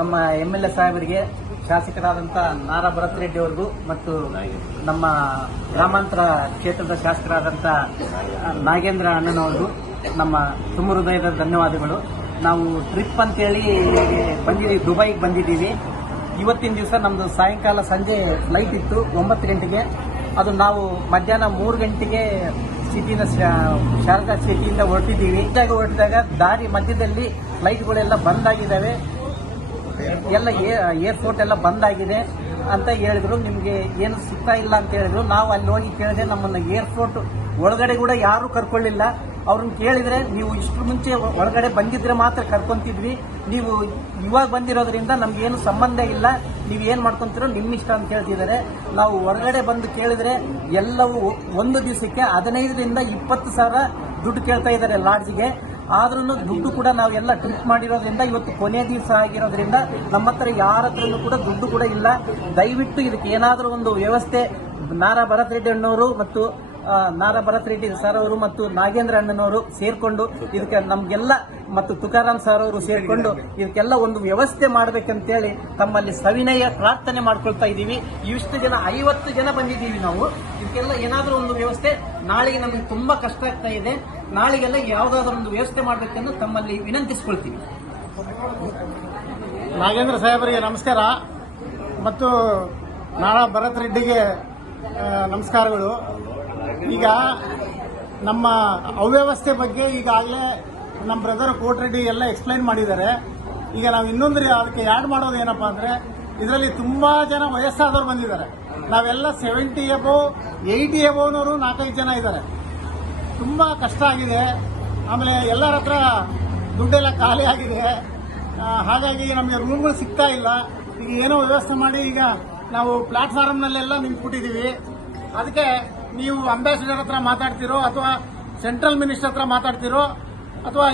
ನಮ್ಮ MLA ಸಾಹೇಬರಿಗೆ, ಶಾಸಕರಾದಂಥ ನಾರಾ ಭರತ್ ರೆಡ್ಡಿ ಅವರಿಗೂ ಮತ್ತು ನಮ್ಮ ಗ್ರಾಮಾಂತರ ಕ್ಷೇತ್ರದ ಶಾಸಕರಾದಂಥ ನಾಗೇಂದ್ರ ಅಣ್ಣನವ್ರಿಗೂ ನಮ್ಮ ತುಂಬ ಹೃದಯದ ಧನ್ಯವಾದಗಳು. ನಾವು ಟ್ರಿಪ್ ಅಂತೇಳಿ ಬಂದಿದ್ದೀವಿ, ದುಬೈಗೆ ಬಂದಿದ್ದೀವಿ. ಇವತ್ತಿನ ದಿವಸ ನಮ್ಮದು ಸಾಯಂಕಾಲ ಸಂಜೆ ಫ್ಲೈಟ್ ಇತ್ತು 9 ಗಂಟೆಗೆ. ಅದು ನಾವು ಮಧ್ಯಾಹ್ನ 3 ಗಂಟೆಗೆ ಸಿಟಿನ ಶಾರದಾ ಸಿಟಿಯಿಂದ ಹೊರಟಿದಾಗ ದಾರಿ ಮಧ್ಯದಲ್ಲಿ ಫ್ಲೈಟ್ಗಳೆಲ್ಲ ಬಂದ್ ಆಗಿದ್ದಾವೆ, ಎಲ್ಲ ಏರ್ಪೋರ್ಟ್ ಎಲ್ಲ ಬಂದ್ ಆಗಿದೆ ಅಂತ ಹೇಳಿದ್ರು. ನಿಮಗೆ ಏನು ಸಿಗ್ತಾ ಇಲ್ಲ ಅಂತ ಹೇಳಿದ್ರು. ನಾವು ಅಲ್ಲಿ ಹೋಗಿ ಕೇಳಿದ್ರೆ ನಮ್ಮನ್ನ ಏರ್ಪೋರ್ಟ್ ಒಳಗಡೆ ಕೂಡ ಯಾರು ಕರ್ಕೊಳ್ಳಿಲ್ಲ. ಅವ್ರನ್ನ ಕೇಳಿದ್ರೆ ನೀವು ಇಷ್ಟು ಮುಂಚೆ ಒಳಗಡೆ ಬಂದಿದ್ರೆ ಮಾತ್ರ ಕರ್ಕೊಂತಿದ್ವಿ, ನೀವು ಇವಾಗ ಬಂದಿರೋದ್ರಿಂದ ನಮ್ಗೇನು ಸಂಬಂಧ ಇಲ್ಲ, ನೀವು ಏನ್ ಮಾಡ್ಕೊಂತೀರೋ ನಿಮ್ಮ ಇಷ್ಟ ಅಂತ ಹೇಳ್ತಿದ್ದಾರೆ. ನಾವು ಹೊರಗಡೆ ಬಂದು ಕೇಳಿದ್ರೆ ಎಲ್ಲವೂ ಒಂದು ದಿವಸಕ್ಕೆ 15ರಿಂದ 20 ಸಾವಿರ ದುಡ್ಡು ಕೇಳ್ತಾ ಇದ್ದಾರೆ ಲಾಡ್ಜ್ಗೆ. ಆದ್ರೂ ದುಡ್ಡು ಕೂಡ ನಾವೆಲ್ಲ ಟ್ರಿಪ್ ಮಾಡಿರೋದ್ರಿಂದ ಇವತ್ತು ಕೊನೆ ದಿವಸ ಆಗಿರೋದ್ರಿಂದ ನಮ್ಮ ಹತ್ರ ಯಾರ ಹತ್ರನೂ ಕೂಡ ದುಡ್ಡು ಕೂಡ ಇಲ್ಲ. ದಯವಿಟ್ಟು ಇದಕ್ಕೆ ಏನಾದರೂ ಒಂದು ವ್ಯವಸ್ಥೆ ನಾರಾ ಭರತ್ ರೆಡ್ಡಿ ಅಣ್ಣವರು ಮತ್ತು ನಾರಾ ಭರತ್ ರೆಡ್ಡಿ ಸರ್ ಅವರು ಮತ್ತು ನಾಗೇಂದ್ರ ಅಣ್ಣನವರು ಸೇರ್ಕೊಂಡು ಇದಕ್ಕೆ ನಮ್ಗೆಲ್ಲ ಮತ್ತು ತುಕಾರಾಮ್ ಸರ್ ಅವರು ಸೇರ್ಕೊಂಡು ಇದಕ್ಕೆಲ್ಲ ಒಂದು ವ್ಯವಸ್ಥೆ ಮಾಡಬೇಕಂತೇಳಿ ತಮ್ಮಲ್ಲಿ ಸವಿನಯ ಪ್ರಾರ್ಥನೆ ಮಾಡ್ಕೊಳ್ತಾ ಇದ್ದೀವಿ. ಇಷ್ಟು ಜನ 50 ಜನ ಬಂದಿದ್ದೀವಿ ನಾವು. ಇದಕ್ಕೆಲ್ಲ ಏನಾದರೂ ಒಂದು ವ್ಯವಸ್ಥೆ, ನಾಳೆಗೆ ನಮಗೆ ತುಂಬಾ ಕಷ್ಟ ಆಗ್ತಾ ಇದೆ, ನಾಳೆಗೆಲ್ಲ ಯಾವುದಾದ್ರೂ ಒಂದು ವ್ಯವಸ್ಥೆ ಮಾಡಬೇಕೆಂದು ತಮ್ಮಲ್ಲಿ ವಿನಂತಿಸಿಕೊಳ್ತೀವಿ. ನಾಗೇಂದ್ರ ಸಾಹೇಬರಿಗೆ ನಮಸ್ಕಾರ ಮತ್ತು ನಾರಾ ಭರತ್ ರೆಡ್ಡಿಗೆ ನಮಸ್ಕಾರಗಳು. ಈಗ ನಮ್ಮ ಅವ್ಯವಸ್ಥೆ ಬಗ್ಗೆ ಈಗಾಗಲೇ ನಮ್ಮ ಬ್ರದರ್ ಕೋಟ್ರೆಡ್ಡಿ ಎಲ್ಲ ಎಕ್ಸ್ಪ್ಲೈನ್ ಮಾಡಿದ್ದಾರೆ. ಈಗ ನಾವು ಇನ್ನೊಂದು ಅದಕ್ಕೆ ಆ್ಯಡ್ ಮಾಡೋದು ಏನಪ್ಪಾ ಅಂದ್ರೆ, ಇದರಲ್ಲಿ ತುಂಬಾ ಜನ ವಯಸ್ಸಾದವರು ಬಂದಿದ್ದಾರೆ. ನಾವೆಲ್ಲ 70 ಎಬೋವ್ 80 ಎಬೋವ್ನವರು 4-5 ಜನ ಇದ್ದಾರೆ. ತುಂಬಾ ಕಷ್ಟ ಆಗಿದೆ. ಆಮೇಲೆ ಎಲ್ಲರ ಹತ್ರ ದುಡ್ಡೆಲ್ಲ ಖಾಲಿ ಆಗಿದೆ. ಹಾಗಾಗಿ ನಮಗೆ ರೂಮ್ಗಳು ಸಿಗ್ತಾ ಇಲ್ಲ. ಈಗ ಏನೋ ವ್ಯವಸ್ಥೆ ಮಾಡಿ ಈಗ ನಾವು ಪ್ಲಾಟ್ಫಾರ್ಮ್ನಲ್ಲೆಲ್ಲ ನಿಂತ್ಬಿಟ್ಟಿದ್ದೀವಿ. ಅದಕ್ಕೆ ನೀವು ಅಂಬಾಸಿಡರ್ ಹತ್ರ ಮಾತಾಡ್ತಿರೋ ಅಥವಾ ಸೆಂಟ್ರಲ್ ಮಿನಿಸ್ಟರ್ ಹತ್ರ ಮಾತಾಡ್ತಿರೋ ಅಥವಾ